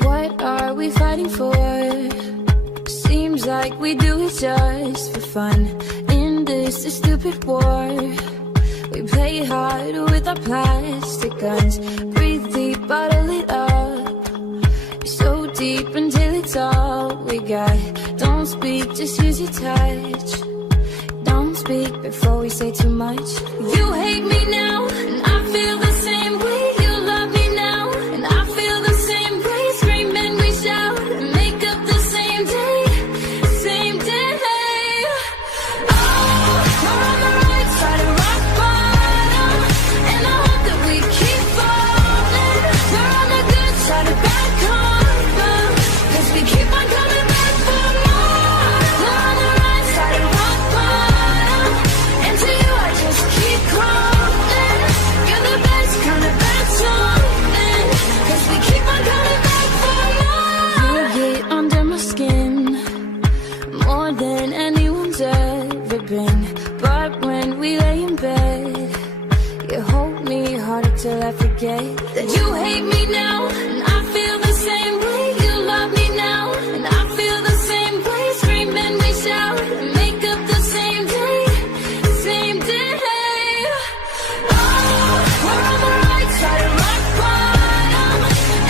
What are we fighting for? Seems like we do it just for fun. In this stupid war, we play hard with our plastic guns. Breathe deep, bottle it up. So deep until it's all we got. Don't speak, just use your touch. Don't speak before we say too much. You hate me now, and I feel the same way. You love me now, and I feel the same way. Scream and we shout and make up the same day. Same day. Oh, we're on the right side of rock bottom, and I hope that we keep falling. We're on the good side of bad karma, 'cause we keep on coming back for more. We're on the right side of rock bottom, and to you I just keep crawling. You're the best kind of bad something, 'cause we keep on coming back for more. You get under my skin more than anyone's ever been. But when we lay in bed, you hold me harder till I forget that you hate me now, and I feel the same way. You love me now, and I feel the same way. Scream and we shout and make up the same day. Same day. Oh, we're on the right side of rock bottom,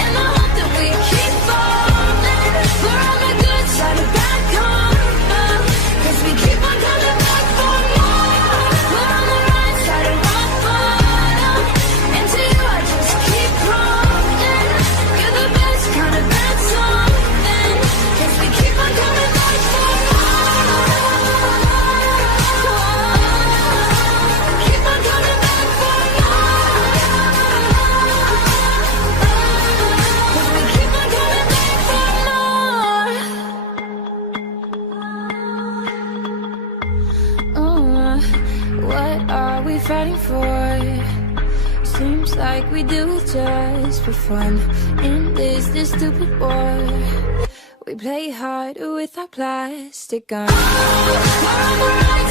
and I hope that we keep falling. We're on the good side of bad karma, 'cause we keep on coming back for more. We're on the right side of rock bottom, and to you I just keep crawling. You're the best kind of bad something, 'cause we keep on coming back for more. Keep on coming back for more. 'Cause we keep on coming back for more. What are we fighting for? Seems like we do it just for fun. In this stupid war, we play hard with our plastic guns. We're on the right